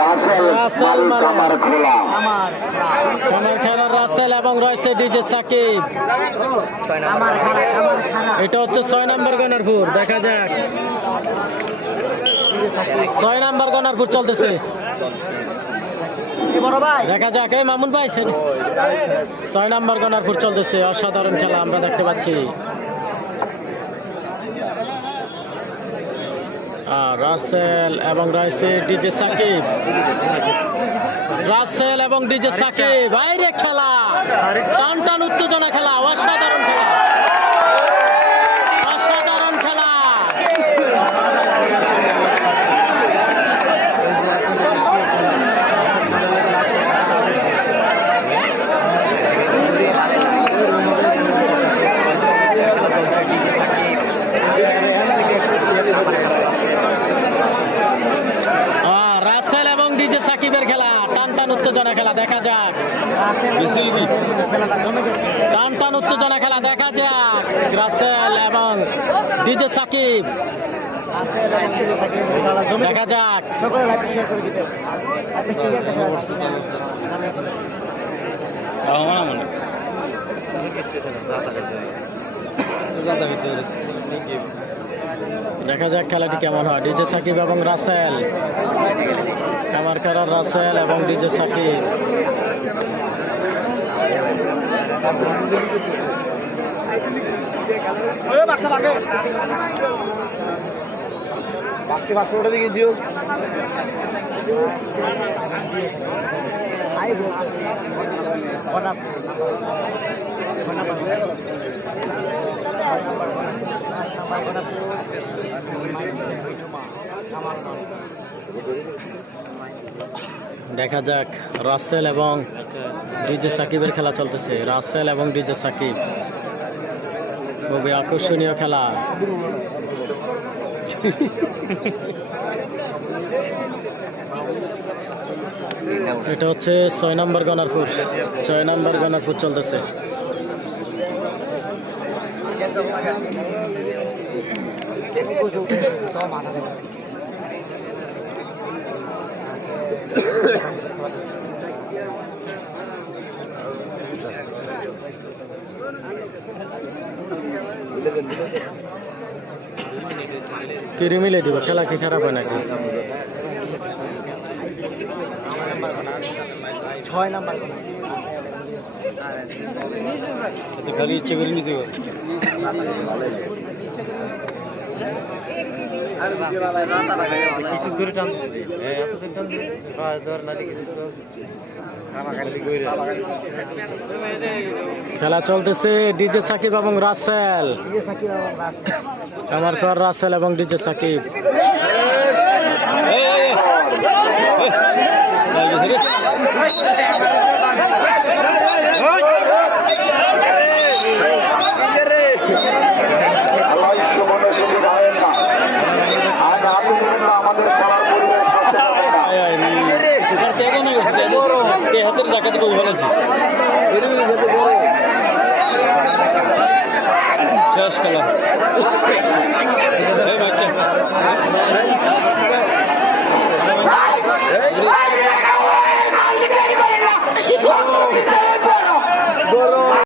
রাসেল কামার খেলার রাসেল এবং রয়েছে ডিজে সাকিব। এটা হচ্ছে 6 নম্বর গনারপুর। দেখা যাক 6 নম্বর গনারপুর চলতেছে। দেখা যাক এই মামুন ভাই 6 নম্বর গনারপুর চলতেছে। অসাধারণ খেলা আমরা দেখতে পাচ্ছি। রাসেল এবং রয়েছে ডিজে সাকিব। রাসেল এবং ডিজে সাকিব বাইরে খেলা, টান টান উত্তেজনা খেলা, অসাধারণ খেলা, অসাধারণ খেলা। রাসেল এবং ডিজে সাকিবের খেলা, টান টান উত্তেজনা খেলা। দেখা যাক টান টান উত্তেজনা খেলা। দেখা যাক রাসেল এবং ডিজে সাকিব। দেখা যাক দেখা যাক খেলাটি কেমন হয়। ডিজে সাকিব এবং রাসেল, কামার খেলার রাসেল এবং ডিজে সাকিব। দেখা যাক রাসেল এবং ডিজে সাকিবের খেলা চলতেছে। রাসেল এবং ডিজে সাকিব, খুবই আকর্ষণীয় খেলা। এটা হচ্ছে 6 নম্বর গনারপুর। 6 নম্বর গনারপুর চলতেছে। কিরি মিলে দিব, খেলা কি খারাপ হয় নাকি? 6 নাম্বার খালি ইচ্ছে করে নিচে কিছু দূরে টান খেলা চলতেছে। ডিজে সাকিব এবং রাসেল, আমার পর রাসেল এবং ডিজে সাকিব। হাতের জায়গাতে খুব ভালো আছে। শেষ খেলা।